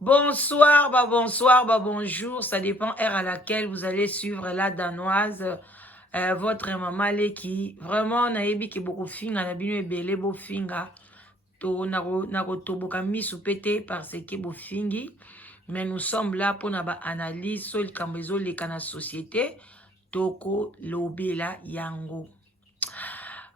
Bonsoir, bonsoir, bonjour. Ça dépend heure à laquelle vous allez suivre la danoise. Votre maman qui vraiment naebi ki beaucoup finga na bino ebele bo finga to nako toboka misu pete parce que bo fingi. Mais nous sommes là pour na ba analyse sur le kambezo le kana société toko lobela yango.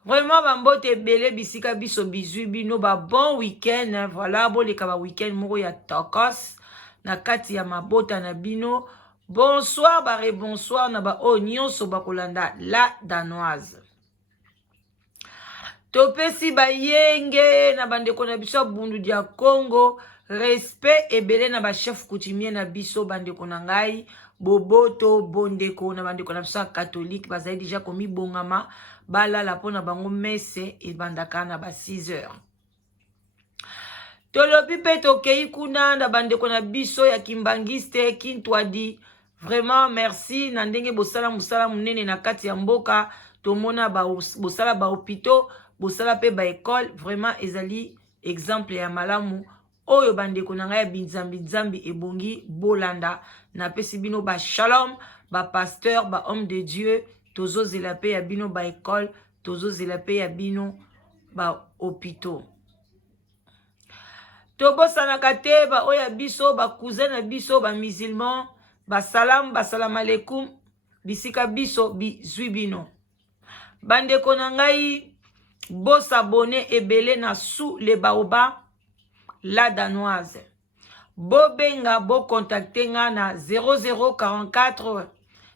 Vraiment, bambote belé bisika biso bizu bino ba bon week-end. Voilà, bo leka ba week-end moko ya tokos na kati ya mabota na bino. Bonsoir, bare bonsoir na ba o nyonso bakolanda la danoise. Topesi ba yenge na bandeko na biso bundu dia Congo. Respect ebele na ba chef coutumier na biso bandeko na ngai. Boboto bondeko na bandeko na biso catholique bazali déjà komi bongama balala pona bango messe e bandaka na ba 6 heures. Tolobi pe tokei kuna na bandeko na biso ya kimbangiste kintwadi. Vraiment merci na ndenge bosala musala munene na kati ya mboka tomona ba bosala ba hôpitaux bosala pe ba école vraiment ezali exemple ya malamu oyo bandeko na ngai binzambi nzambi ebongi bolanda na pesi bino ba shalom ba pasteur ba homme de Dieu tozo zela pe ya bino ba école tozo zela pe ya bino ba hôpitaux tobosanaka te ba oya biso ba cousin na biso ba musulman ba salam alaikum bisika biso bizwi bino bandeko na ngai bosabone ebele na sous le baoba la danoise bobenga bo contacter nga na 0044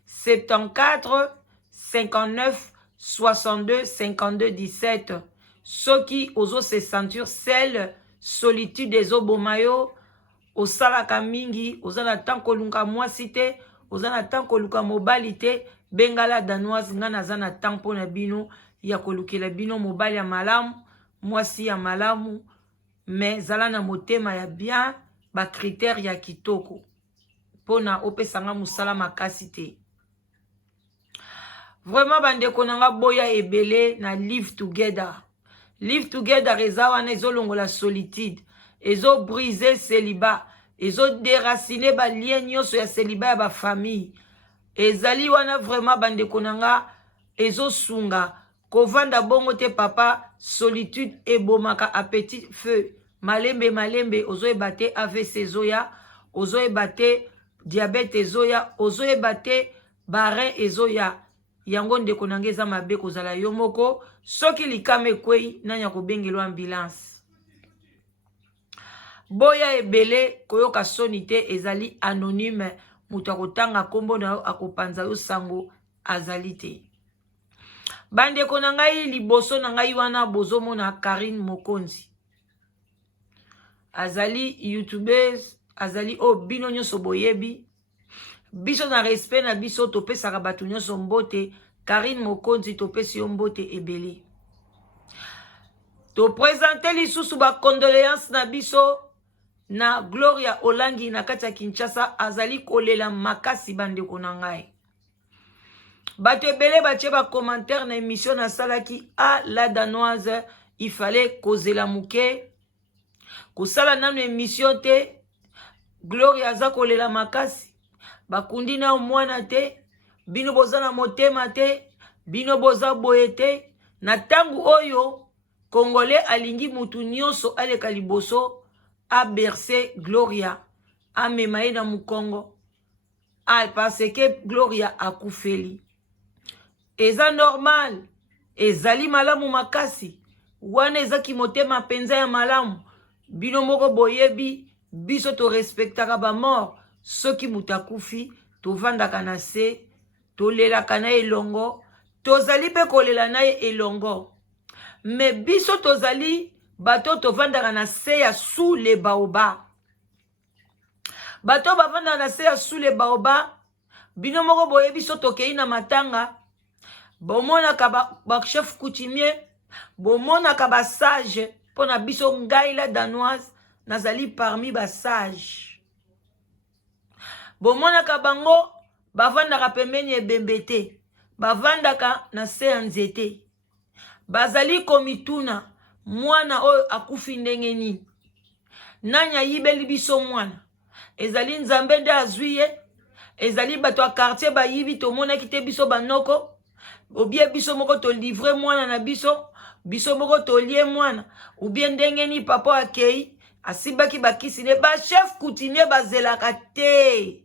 74 59 62 52 17 soki ozo se sentir seul solitude ezobomayo osalaka mingi ozana tanko lunga mwasi te ozana tanko luka mobali te bengala danoise nga naza na tanko na bino ya kolukela bino mobali ya malamu mwasi ya malamu mais zala na motema ya bien ba critère ya kitoko pona opesanga musala makasi te. Vraiment bandeko nanga boya ebele na live together eza wana ezolongola solitude ezo briser célibat ezo déraciner ba lien nyonso ya célibat ya ba famille ezali wana vraiment bandeko nanga ezo sunga kovanda bongo te papa solitude ebomaka a petit feu malembe ozo ebate AVC ezoya ozo ebate diabète ezoya ozo ebate barin ezoya yango ndeko nanga eza mabe kozala yo moko soki likama ekwei nani akobengela ambulance boya ebele koyoka soni te ezali anonyme moto akotanga kombo na yo akopanza yo sango azali te. Bandeko na ngai liboso na ngai wana bozomona Karine Mokonzi azali youtubeuse azali o bino nyonso boyebi biso na respect na biso topesaka bato nyonso mbote. Karine Mokonzi topesi yo mbote ebele to présenter lisusu ba condoléances na biso na Gloria Olangi na kati ya Kinshasa azali kolela makasi bandeko na ngai. Bato ebele batie ba commentaire na émission na salaki a la danoise il fallait kozela muke kosala nanu émission te Gloria aza kolela makasi bakundi na mwana te bino boza na motema te bino boza boye te na tangu oyo Congolais alingi mutu nyonso aleka liboso a bercer Gloria a memaye na mukongo parce que Gloria akufeli eza normal ezali malamu makasi wana eza kimotema penza ya malamu bino moko boyebi biso to respectaka ba mort soki mutakufi tovandaka na se tolelaka na elongo tozali pe kolela na elongo me biso tozali bato tovandaka na se ya sous le baoba bato bavandaka na se ya sous le baoba bino moko boyebi so tokei na matanga bomonaka ba chef coutumier bomonaka ba sage pona biso ngai la danoise nazali parmi ba sage bomonaka bango bavandaka pembeni ebembe te bavandaka na se ya nzete bazali komituna mwana oyo akufi ndenge nini nani ayibeli biso mwana ezali nzambe nde azwi ye ezali bato ya quartier bayibi tomonaki te biso banoko obie biso moko tolivre mwana na biso biso moko tolie mwana ubie ndenge ni papa akei asibaki bakisi ne bachef coutumier bazelaka te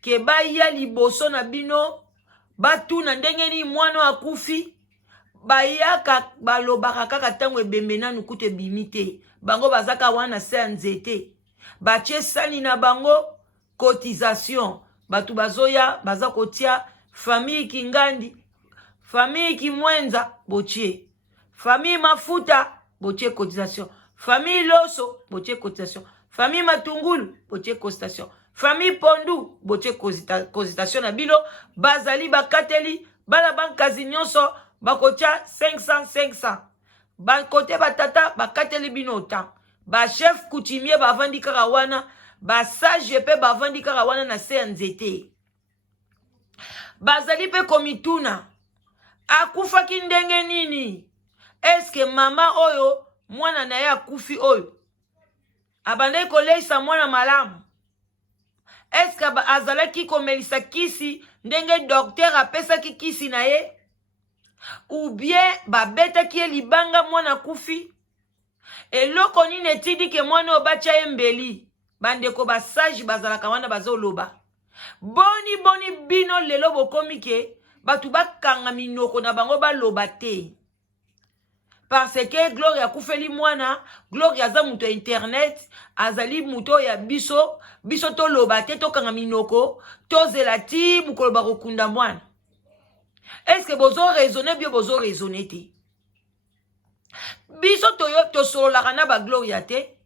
ke baya liboso na bino batuna ndenge ni mwana akufi bayaka balobaka kaka ntango ebembe nanu kutu ebimi te bango bazaka wana se ya nzete batie sani na bango cotisation bato bazoya baza kotia famille kingandi famille kimwenza botie famille mafuta botie cotisation famille loso botie cotisation famille matungulu botie cotisation famille pondu botie cotisation na bino bazali bakateli bana bankazi nyonso bakotia 500 bakote batata bakateli bino ota bachef coutumier bavandi kaka wana basage pe bavandi kaka wana na se ya nzete bazali pe komituna akufaki ndenge nini eske mama oyo mwana na ye akufi oyo abandaki koleisa mwana malamu eske azalaki komelisa kisi ndenge docteur apesaki kisi na ye ou bien babetaki ye libanga mwana akufi eloko nini etindi ke mwana oyo batya ye mbeli bandeko basage bazalaka wana bazoloba boni bino lelo bokomi ke bato bakanga minoko na bango baloba te parce que Gloria akufeli mwana Gloria aza muto ya internet azali muto ya biso toloba te tokanga minoko tozela ti mukolo bakokunda mwana est-ce que bozo raisonner bien bozo raisonner te biso tosololaka na ba Gloria te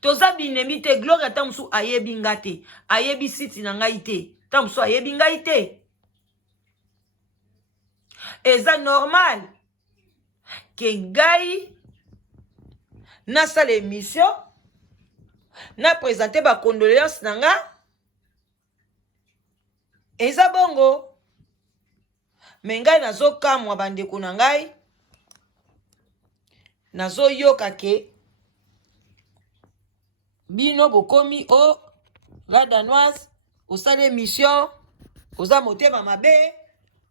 toza binemi te Gloria ta musu ayebi nga te ayebi siti na ngai te ta musu ayebi ngai te eza normal ke ngai nasala émission na présenter ba condoléances na nga eza bongo me ngai nazokamwa bandeko na ngai nazoyoka ke bino bokomi o la danoise osala émission oza motema mabe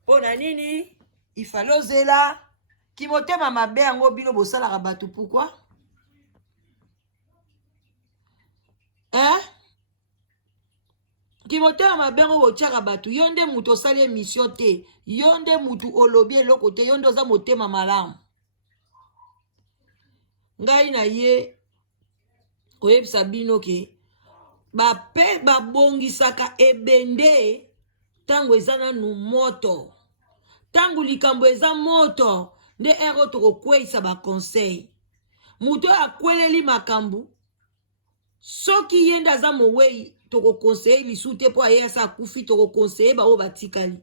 mpona nini ifale ozela kimotema mabe yango bino bosalaka bato pourquoi kimotema mabe yango botiaka bato yo nde mutu osali émission te yo nde mutu olobi eloko te yo nde oza motema malamu ngai na ye oyebisa bino ke bape babongisaka ebende ntango eza nanu moto ntango likambo eza moto nde ero tokokweyisa baconseil mutu oyo akweleli makambo soki ye nde aza mowei tokokonseye lisu te mpo aye asa akufi tokokonseye baoyo batikali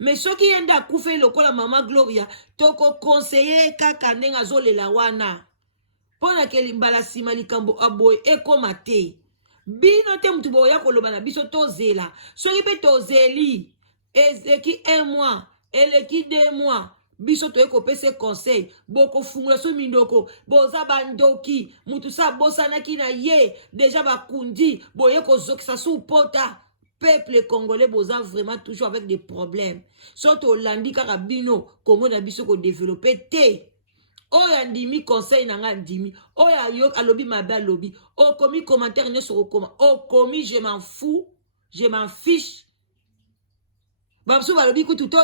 me soki ye nde akufi lokola mama Gloria tokokonseye kaka ndenge azolela wana mpona ke mbala nsima likambo aboye ekoma te bino te mutu boya koloba na biso tozela soki mpe tozeli ezeki 1 mois eleki 2 mois biso toye kopesa conseil bokofungula so mindoko boza bandoki mutu sa bosanaki na ye deja bakundi boye kozokisa su pota peuple congolais boza vraiment toujours avec des problèmes so tolandi kaka bino kongo na biso kodévelopper te oyo andimi conseil na nga andimi oyo alobi mabe alobi okomi commentaire nyonso okoma okomi je m'en fous je m'en fiche babiso balobi kutu to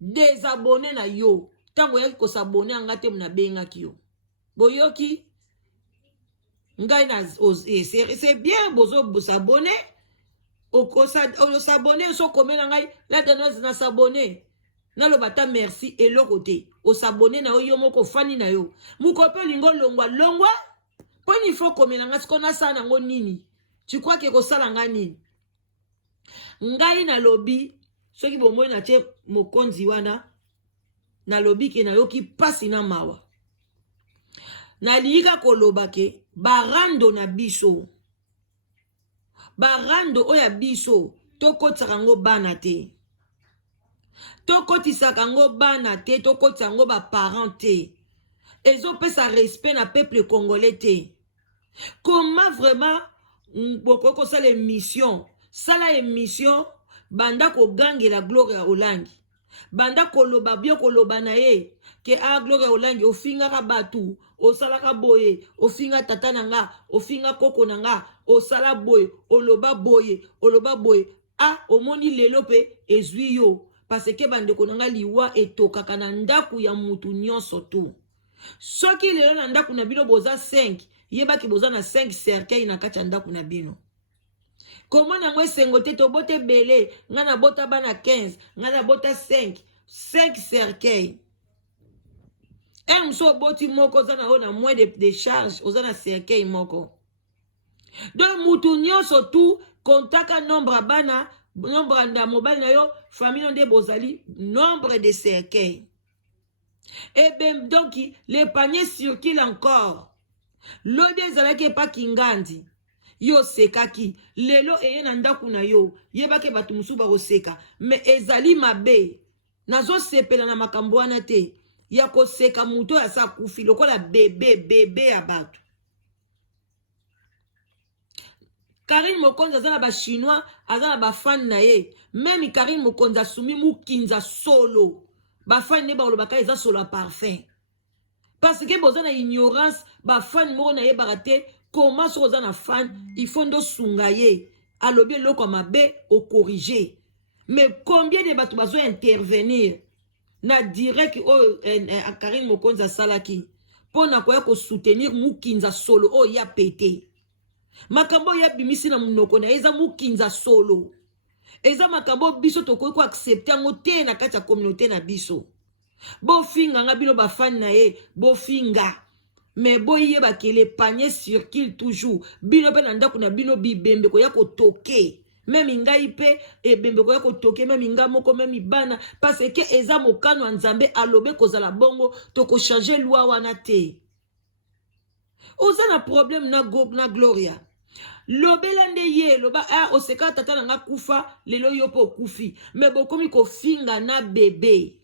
désabonné na yo ntango oyaki kosabone anga te muna bengaki yo boyoki ngai na c'est bien bozo s'abonner osabone so komela ngai la danoise na sabone naloba ta merci eloko te osabone na yo moko fani na yo mukope lingo longwa poni faut komela nga sikona sana ngo nini tu crois que kosala nga nini ngai na lobi soki bomoi na tie mokonzi wana na lobi ke na yoki pasi na mawa na liika koloba ke barando na biso barando oya biso tokotisaka ngo bana te tokotisaka ngo bana te tokotisa ngo baparent te ezopesa respect na peuple congolais te comment vraiment bokoko sala émission sala émission banda ko gangela Gloria Olangi banda koloba bio koloba na ye ke a Gloria Olangi ofingaka batu osalaka boye ofinga tata nanga ofinga koko nanga osala boye oloba boye a omoni lelo pe ezwi yo parce que bandeko nanga liwa etokaka na ndaku ya mutu nyonso tu soki lelo na ndaku na bino boza 5 yebaki boza na 5 cercueil na kati ya ndaku na bino comment nango esengo te tobote bele nga na bota bana 15 nga na bota 5 cercueil moso oboti moko oza na na moins de charge oza na cercueil moko donc mutu nyonso tu kontaka nombre bana nombre na mobali na yo famille nde bozali nombre de cercueil et ben donc les paniers circulent encore lobi ezalaki epa kingandi yo sekaki lelo eye na ndaku na yo yebake bato mosusu bakoseka me ezali mabe nazosepela na makambo wana te ya koseka mutu oyo asa akufi lokola bebe ya bato Karine Mokonzi aza na ba chinois aza na ba fan na ye même Karine Mokonzi asumi mukinza solo ba fan ne balobaka eza solo parfum parce que boza na ignorance ba fan moko na ye barate comment so oza na fan il faut ndo sunga ye alobi eloko mabe o corriger mais combien de bato bazo intervenir na direct o Karine Mokonzi asalaki pona koya ko soutenir mukinza solo o ya pété makambo ya bimisi na munoko na eza mukinza solo eza makambo biso tokoki ko accepter yango te na kati ya communauté na biso bofinga nga bino bafani na ye bofinga mais boyeba ke le panier circule toujours bino pe na ndako na bino bibembe koya kotoke même ngai pe ebembe koya kotoke même nga moko même bana parce que eza mokano ya Nzambe alobe kozala bongo toko changer loi wana te oza na problème na Gloria lobela nde ye loba oseka tata nanga kufa lelo yo po kufi mais bokomi kofinga na bébé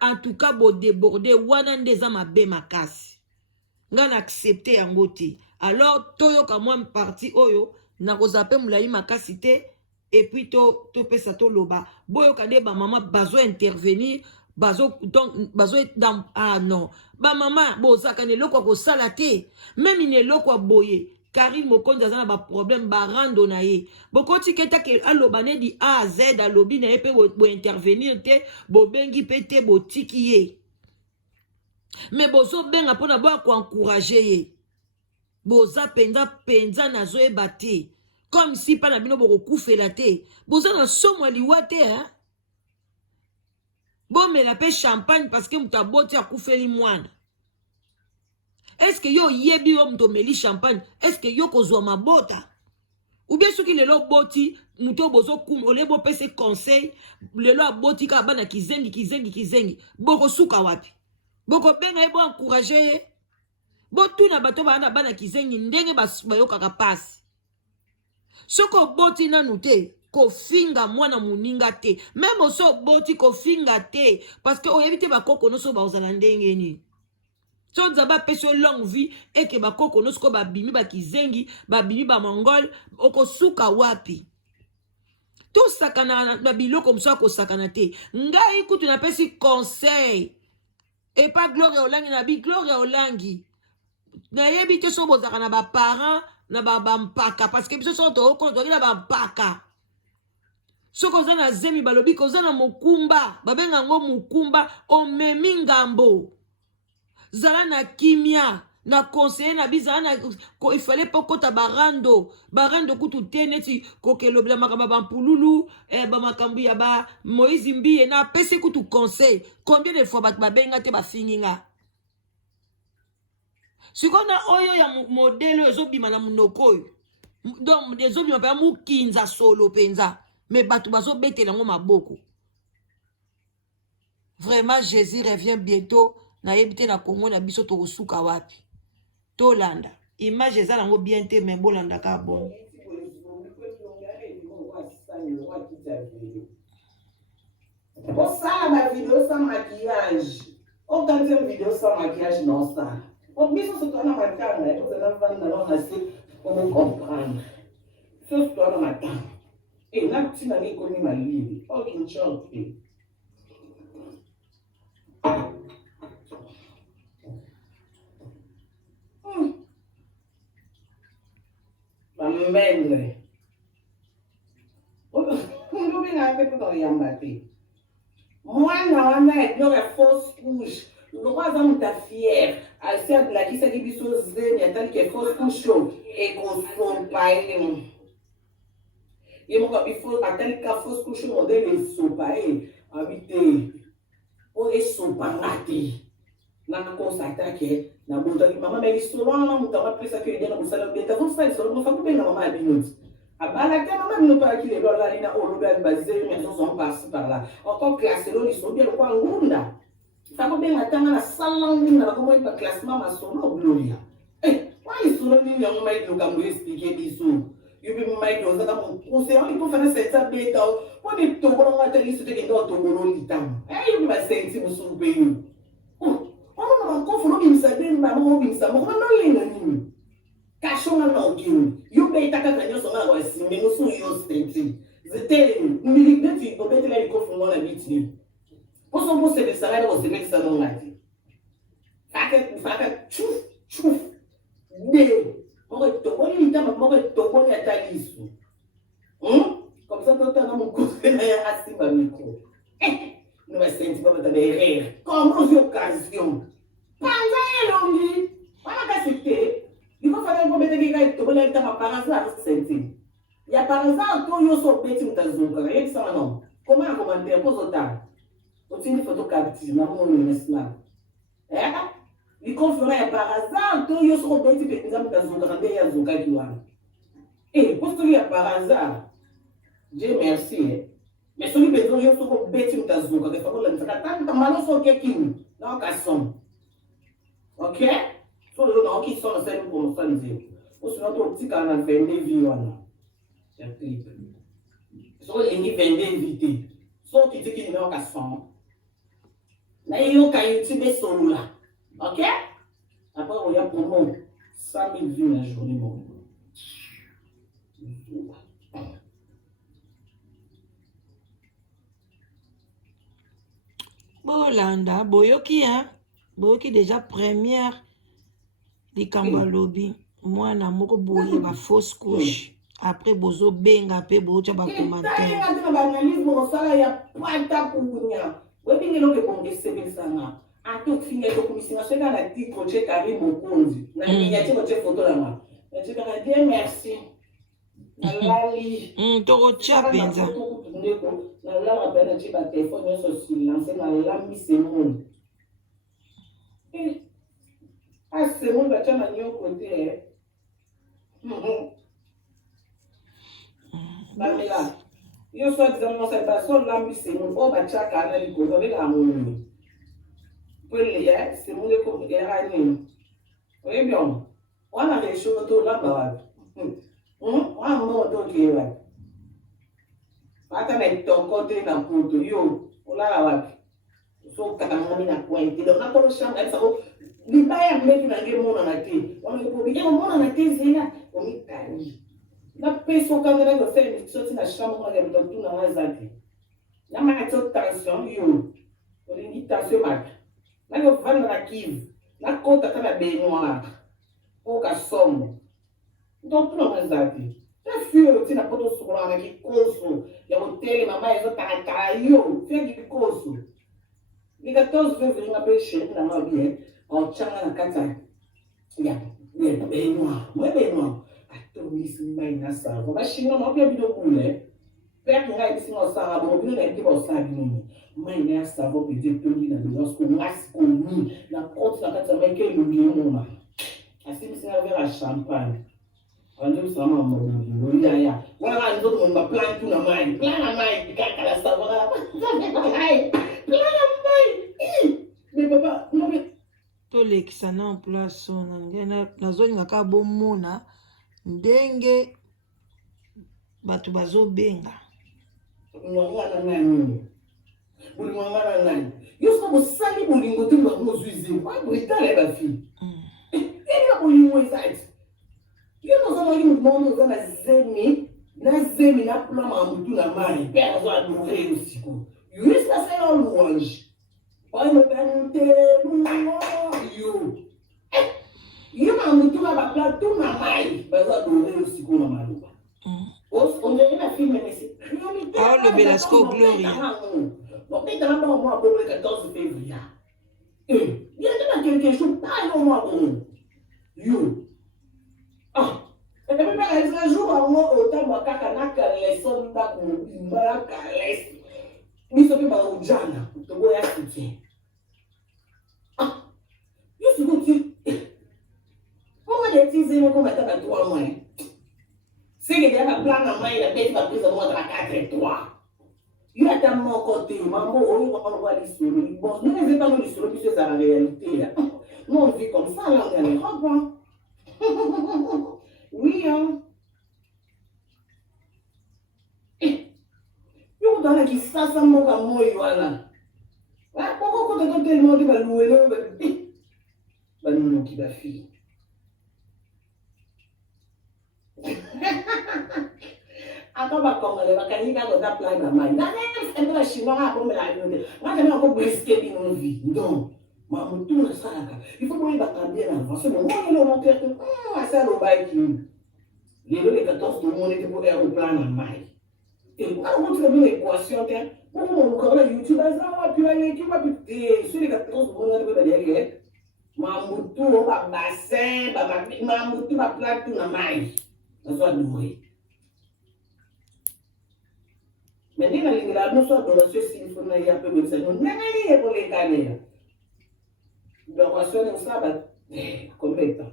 en tout cas bo déborder wana ndeza mabe makasi nga na accepter yango te alors toyoka mwa parti oyo na kozape mulai makasi te et puis to pesa to loba boyoka nde ba mama bazo intervenir bazo dans non ba mama bozaka ne lokwa ko sala te même ne lokwa boye Karine Mokonzi aza na ba problème ba rando na ye bokoti keta ke aloba ne di A à Z alobi na ye pe bo intervenir te bo bengi pe te bo tiki ye mais bozo benga pona bo ko encourager ye boza penza na zo eba te comme si pa na bino boko kufela te boza na somo liwa te hein bomela pe champagne parce que muta boti akufeli mwana est-ce que yo yebi yo muto meli champagne est-ce que yo kozwa mabota ou bien soki lelo boti muto bozo kum olebo pese conseil lelo aboti ka bana kizengi boko suka wapi boko benga ebo encourager ye botuna bato bana kizengi ndenge bayokaka pasi soko boti nanu te kofinga mwana muninga te même oso boti kofinga te parce que oyebi te bakoko noso bazala ndenge ni so nzaba pesi longue vie eke bakoko noso ko babimi bakizengi babimi ba mongol okosuka wapi tosakana na biloko moso akosakana te ngai kutu napesi conseil et pas Gloria Olangi na bi Gloria Olangi nayebi te so bozaka na baparent na bampaka parce que biso so tookondwaki na bampaka soko oza na zemi balobi koza na mokumba babenga yango mokumba omemi ngambo zala na kimia na conseiller na bizala na il fallait pas kota barando kutu te neti kokelobela makambo bampululu bamakambo ya ba Moïse Mbiye na pesi kutu conseil combien de fois bato babenga te bafinginga sikona oyo ya modele ezobima na munoko oyo donc ezobima pa mukinza solo penza mais bato bazobetela ngo maboko vraiment Jésus revient bientôt na yebite na Congo na biso tokosuka wapi tolanda image eza nango bien te mais bolanda ka bon ça ma vidéo sans maquillage autant une vidéo sans maquillage non ça on biso surtout na makanga to za vanda na na se On comprendre. Ce soir dans ma table. Et là, tu n'as pas connu ma ligne. Oh, une chance. Ma mère. On a fait dans les ambatés. Moi, non, il y a fausse couche. Le roi homme ta fière. À celle de la qui s'est dit il y a tel que fausse couche. Et qu'on ne pas. Il faut attendre qu'à fausse couche, on doit les sopailler. Habiter. On est sopanati. Na consacrer na bonta maman mais souvent na mutama pesa que ele na busala beta vamos sair só não fa bem na maman abinut abala que maman não para aquele lá ali na oluga baseiro mais são passer par là encore classe lo li so bien ko ngunda fa ko bem atanga na sala ngunda ko mo pa classement masono gloria why is so ni young mai do kam expliquer disso you be mai do za mo conseil on peut faire cette beta on est to ko ngata li so te que to ko li tam you be sentir mo so be you on confond une certaine maman une sa maman non l'ennemi cachons la langue you be ta kanyo so na wasi mais nous sommes yo stenti c'était ni dit on peut la confond la biti pour son pour se salaire au Sénégal ça non ngati faka chuf de on to on lui tama on to on ya talisu comme ça toi na mon côté ya asimba micro nous va sentir pas de rire comme aux occasions panza longi wana kasite il faut faire un peu de gars to bola ta par hasard sentir ya par hasard to yo so beti mtazunga yeye sana non comment commenter pose autant utini photo capture na mon national il confère par hasard to yo so beti pe exemple mtazunga ndio ya zunga kiwana poste ya par hasard Dieu merci mais celui qui besoin yo so beti mtazunga kwa sababu la tanta malo so kekini na kasom. Ok? So, le nom qui sont c'est pour nous dire. Ou sinon, ton petit canal 22 vies, voilà. C'est clip. So, il y a 22 invités. So, qui dit qu'il n'y a qu'à 100. Là, il y a qu'à YouTube solo là. Ok? Après, on y a pour nous 100 000 vues la journée. Bolanda, boyoki, hein? Boyoki déjà première di Kambalobi. Moi, na moko boye ba fausse couche. Après, bozo benga pe bocha ba commentaire. Merci. Toko tia penza. Ah, c'est mon bâtiment à New côté. Mamela, yo so disant ça va so lambi c'est mon o bâtiment à la ko avec la mon. Pour les c'est mon ko era ni. Oui bien. On a les choses tout là bas. On a mon to qui va. Pata na ton côté na poto yo. Ola la wapi. So katamani na pointe. Donc na ko chambre ça libaya mbetu na nge mona na te wana ko biya mona na te zela omikani na peso kamera go faire une sortie na chambre na nge mtu na ngazati na ma tension yo olingi tension mak na go vanda na kiv na kota kana benoir o ka somo donc tu na ngazati na fio tina poto sukura na ki koso ya hotel mama ezo taka yo fegi koso ni 14 veut na pêcher na ma bien en changa na kata ya benoir moi benoir atomi simai na sa va chino no bia bido kule père nga isi no sa bo bido na ndibo sa bino mai na sa bo bi de tomi na nos ko mas ko ni na côte na kata mai ke lu ni ma asi si na vera champagne ando sa ma mo no ya wala ndo mo ma plan tu na mai kaka sa wala plan na mai mais papa non mais tolekisa na en place na nazolinga kaka bomona ndenge bato bazobenga yo so bosali bolingo te bazozwize brutale bafi elina bolingo ezati yo nozalaki monde oza na zemi na plan mamutu na mai mpe azo adore yo sikoyo juste asala yo louange oyo mokanute yo mamutu na baplateau na mai bazo adore yo sikoyo na maloba on dirait la film mais c'est réalité le Belasco Gloria bon peut-être là au mois le 14 février il y a quelque chose pas au mois yo et puis un jour à moi autant moi kaka les soldats mbala kales biso pe ba ujana to boya soutien yo sikuti comment les tiser moi comme ta toi moi c'est que déjà plan na mai la bête va prise moi dans 4-3 il y a tellement côté maman on voit l'histoire bon nous ne pas nous l'histoire puisque c'est la réalité là nous on vit comme ça là on est en Europe oui hein yo dans la qui ça mon amour voilà ah pourquoi quand on tellement de louer là bah nous qui va fille Ako ba Congolais bakani ka go da plan na mai na c'est pas chinois a bon la yone moi jamais encore brisquer bi non vie non ma mutu na saka il faut que ba bien avant c'est bon moi le mon père ça le bail qui le 14 tout le monde était pour un plan na mai et quand on trouve une équation tiens pour mon corps YouTube ça va puis aller tu vas puis sur les 14 tout le monde était derrière ma mutu ba bassin ma mutu ba plateau na mai ça soit doué. Mais ni na lingila no so do so sinfo na ya pe be se no na ni e pole kane do so no saba kometa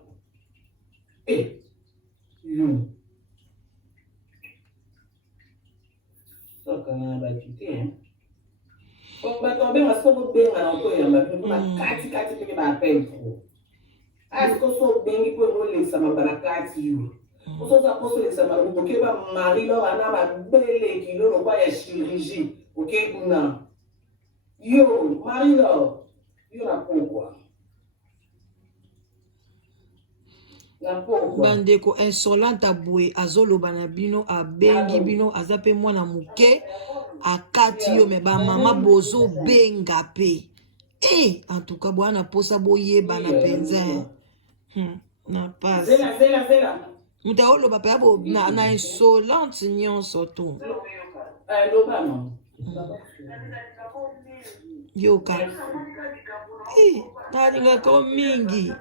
so kana ba kite o ba to be ma so bo be na to ya ma kati pe ba pe ko asko so bengi po no le sama barakati yo Vous apostles ça va vous que va Marie là ana ba belle qui lo ba ya chirurgie OK kuna yo Marie là yo na pourquoi bandeko insolente aboué azoloba na bino abengi bino azape mwana muke akati yo me ba mama bozo benga pe en tout cas bwana posa boyeba na penza na passe zela Mutaolo ba pa bo na insolente nyonso to. Yoka. Nalinga ko mingi.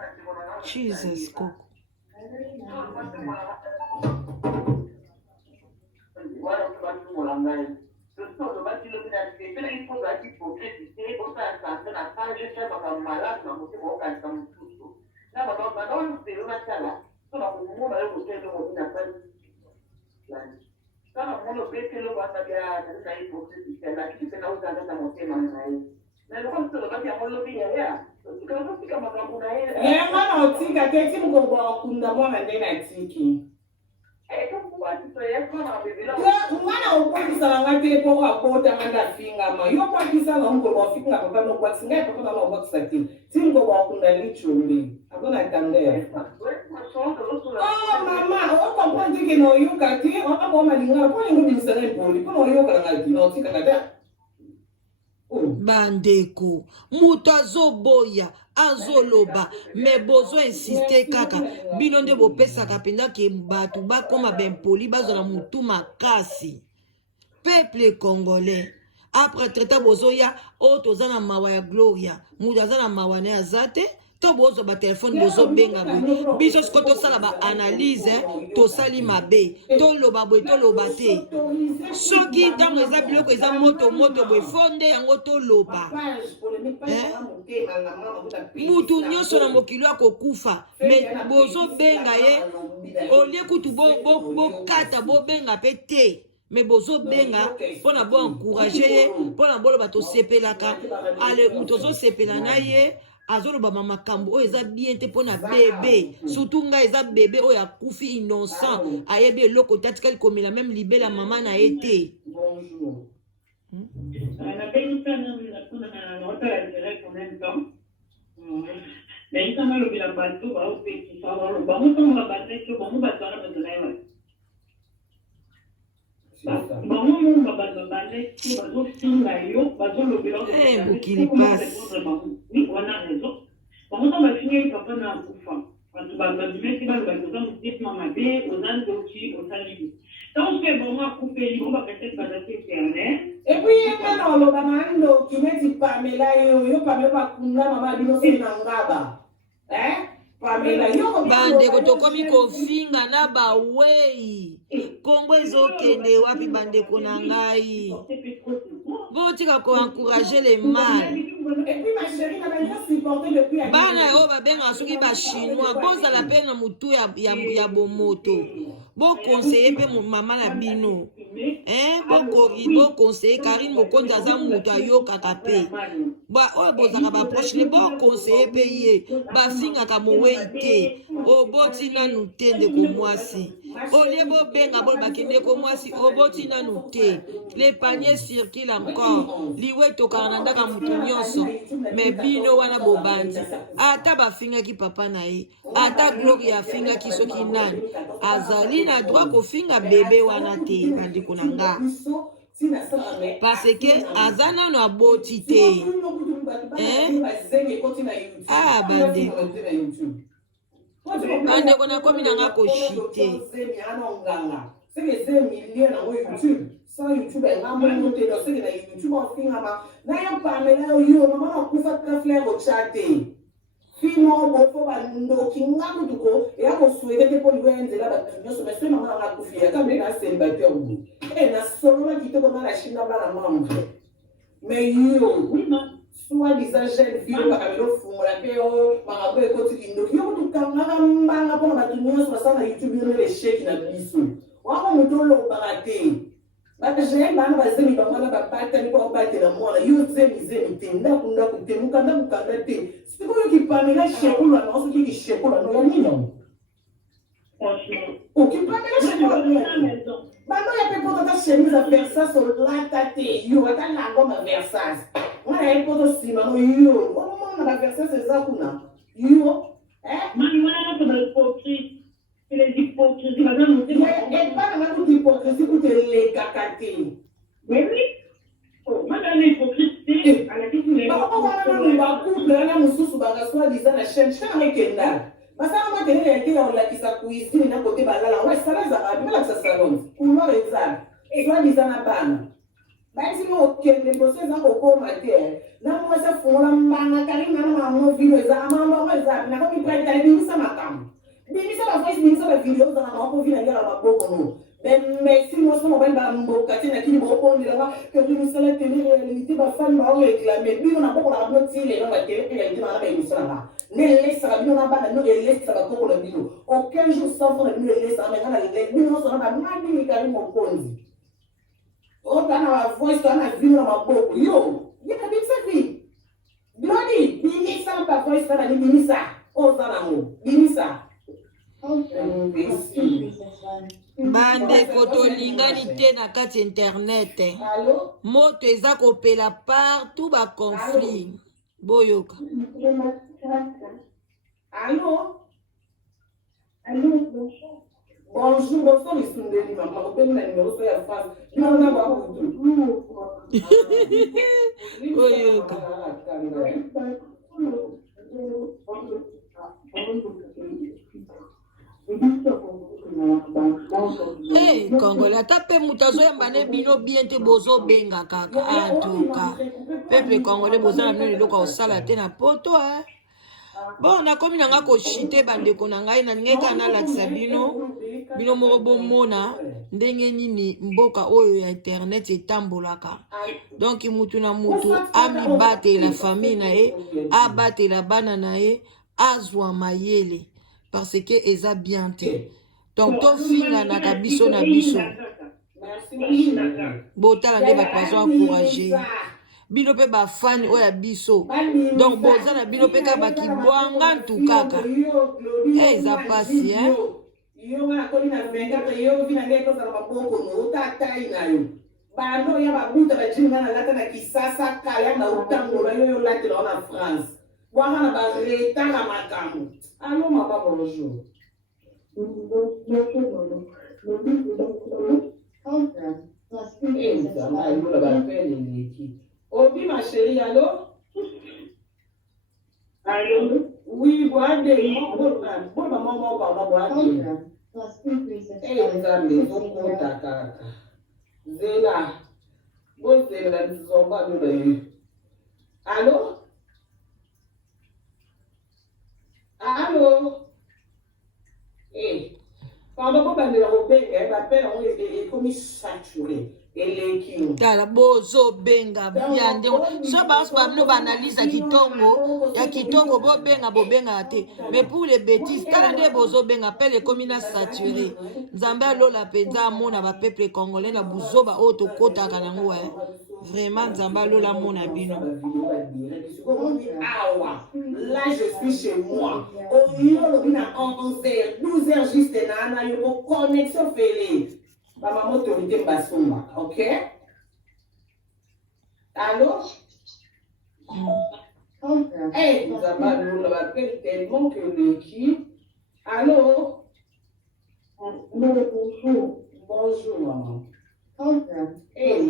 Jesus koko. Sono comunque io potevo una sono uno che lo guarda che ha dei posti la che se la usa da molte mani nel quanto lo abbiamo lo via ya cosa si chiama una ya mama otika ke ti mgo gwa kunda mwana ndena tiki mwana ukwandisa ngati po akota nganda finga ma yo kwandisa na ngo wa finga papa no kwatsi ngai papa na wa kwatsi ti mgo gwa kunda lichumbi akona tandea mama o comprendre que no yoka ti o abo malinga ko ngo bimisana impoli ko no yoka ngati no tika kata bandeko mutu azoboya azoloba me bozo insiste kaka bino nde bopesaka mpenza ke bato bakoma bempoli bazala mutu makasi peuple congolais après traita bozoya oyo toza na mawa ya gloria mutu aza na mawa ne aza te to bozo ba telefone bozo benga boy biso siko tosala ba analyse tosali mabe toloba boy toloba te soki ntango eza biloko eza moto boy fonde yango toloba mutu nyonso na mokili akokufa me bozo benga ye olie kutu bokata bobenga pe te me bozo benga mpona bo encourage ye mpona boloba tosepelaka ale mutu ozosepela na ye azoloba makambo oyo eza bien te mpona bebe surtout ngai eza bebe oyo akufi innocent ayebi eloko te atikali komela meme libela mama na ye te mais il s'en va le bilan bateau, va au petit, ça va le bateau, on va battre, on va battre, mokili pasi et puis maintenant oloba na ndoki neti Pamela yo Pamela bakunda mama bino se na ngaba Pamela yo bandeko tokomi kofinga na bawei Kongo ezokende wapi bandeko na ngai botika koencourager les mâles bana oyo babengaka soki bachinois bozala mpe na motu ya bomoto bokonseye mpe mama na bino bokonseye Karine Mokonzi aza moto ayokaka mpe oyo bozaka baproche bokonseye mpe ye bafingaka mowei te oboti nanu te ndeko mwasi olie bobenga bolobaki ndeko mwasi oboti nanu te le panier circule encore liwe etokaka na ndaka motu nyonso me bino wana bobandi ata bafingaki papa na ye ata Gloria afingaki soki nani azali na droit kofinga bebe wana te bandeko na nga parce que aza nano aboti te bandeko bandeko nakomi na nga koshite sans YouTube nga mo te do se na YouTube on finga ma na ya Pamela yo mama na kufa ka flare o chate fino bo fo ba ndo kinga kutuko ya ko suete te po ngwenze la ba nyoso me sema mama na kufia ka me na sembateur bu na solo na kitoko na shinda bana mama mais yo soit disant jeune fille ba ka lo fumula pe o ba ba ko tikindo yo kutukanga mbanga po ba nyoso sana YouTube yo le shake na biso wa mo to lo ba te Bakajai bana bazemi bangana babata ni kwa batela mwana yo zemi te ndakunda kutemuka ndakukanda te siko yo kipamela shekulu na oso ki shekulu no ya nino o kipamela shekulu bano ya pe poto ta chemise a versa sur lata te yo ata na ngoma versas mwana ya poto sima no yo mwana na versas ezakuna yo mani mwana na to hypocrite les hypocrisies madame et pas la toute hypocrisie pour te les cacater. Oui. Oh, madame l'hypocrisie, à la question de la couple, là, nous sous soi disant la chaîne, chaîne avec elle. Parce que moi, j'ai été dans la cuisine, d'un côté, là, ouais, ça va, ça va, ça salon. Pour moi, exact. Et soit disant la panne. Si nous, les bosses, dans le corps, matière, là, moi, ça fout la manne, Karine, maman, vie, les amants, maman, les amants, n'a pas pu prendre la vie, ça m'attend. Binisa la voice binisa la vidéo dans la maman vient à la boko mais si moi sama ben ba mboka tina kini boko ni la que nous ça la télé réalité ba fan ba réclamer bi on a boko la bloti les dans la télé et il dit na ba émission là ne laisse la bi on a ba no laisse la boko la vidéo aucun jour sans pour la bi laisse la mais na les bi on so na ba mani ni kali mo konzi o kana la voice kana vidéo na boko yo ya bi sa fi Glody binisa ba voice kana ni binisa o sana mo binisa bandeko tolingani te na kati internet moto eza kopela partout baconflit boyoka Allô? Bonjour, bonsoir, les soundés, maman. Vous pouvez me numéro sur la face. Je vais en avoir boyoka Congolais ata pe mutu azoyamba ne bino bien te bozobenga kaka atuka peuple congolais boza na bino eloko osala te na poto bon nakomi na nga koshite bandeko na ngai nalingai kaka nalakisa bino moko bomona ndenge nini mboka oyo ya internet etambolaka donc mutu na mutu amibatela famille na ye abatela bana na ye azwa mayele parce que eza bien te donc tofinga na biso na biso botala nde bato bazo encourage bino mpe bafani oyo ya biso donc boza na bino mpe kaka bakibwanga ntu kaka eza pasi bando ya babuta bajinga na lata na kisasa kaya na utangola yo latela na France bwana na bareta na makambo allo mama bonjour Obi, ma chérie, allô? Allô? Oui, boade. Bon, maman, boade. Zela. Bon, Zela, allô? Allô? Eh. Pardon, pourquoi elle m'appelle, on est comme saturé. tala bozobenga bia ndenge so baoso bamino baanalyse ya kitoko bobenga te mais pour les bêtises tala nde bozobenga pele ekomi na saturé nzambe alola mpenza amona bapeuple congolais na buzoba oyo tokotaka nango vraiment nzambe alola amona bino. Là, je suis chez moi. Au lieu de 11h, 12h juste, on a une connexion félée. Maman, autorité Basuma, ok? Allô? Eh, nous avons tellement que l'équipe. Allô? Bonjour, maman. Eh,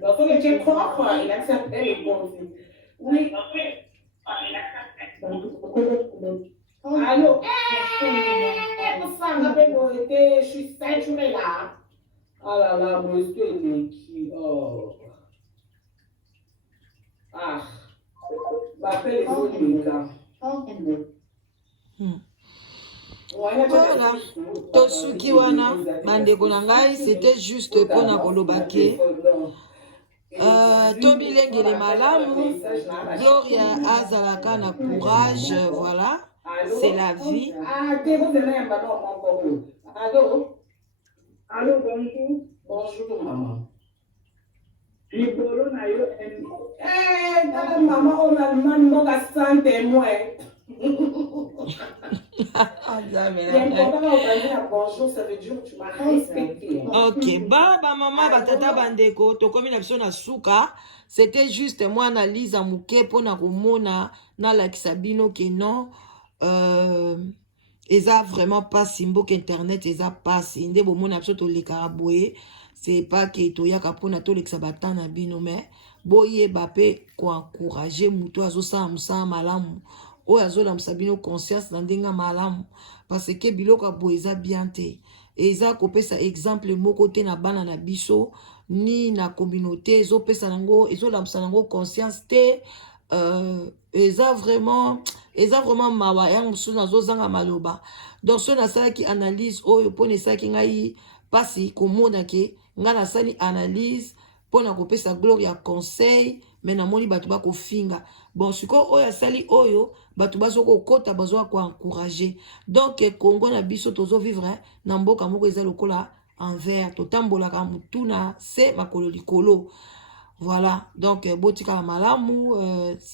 donc, on est quoi? Il accepte les bons. Oui. Allô? Je suis saturée là. Ah là là, monsieur qui. Oh. Ah. M'appelle les autres gars. Voilà, tosuki wana bandeko na ngai c'était juste mpona koloba ke tobilengele malamu Gloria azalaka na courage, voilà, c'est la vie. Allô, bonjour. Bonjour, maman. Libolo na yo maman, on a demandé à 100 témoins. Bonjour, ça veut dire que tu m'as respecté. Ok, baba mama batata bandeko tokomi na biso na suka, c'était juste moi analyse à muke pona komona na lakisa bino ke non eza vraiment pas simboka internet eza pas nde bomona biso toleka boye, c'est pas que toyaka pona tolekisa batana bino mais boyeba pe ko encourager muto azosala musala malamu oyo azolamisa bino conscience na ndenge malamu parce que biloko ya boye eza bien te eza kopesa exemple moko te na bana na biso ni na communauté ezopesa nango ezolamisa nango conscience te eza vraiment mawa yango mosusu nazozanga maloba donc so nasalaki analyse oyo mpona esalaki ngai mpasi komona ke ngai nasali analyse mpona kopesa gloire ya conseil mais namoni bato bakofinga bon sikoyo oyo asali oyo bato bazokokota bazwa koencourage donc Congo na biso tozovivre na mboka moko eza lokola envers totambolaka mutu na se makolo likolo. Voilà, donc botika malamu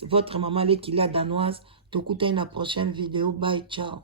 votre maman Lekila danoise tokutani na prochaine vidéo. Bye, ciao.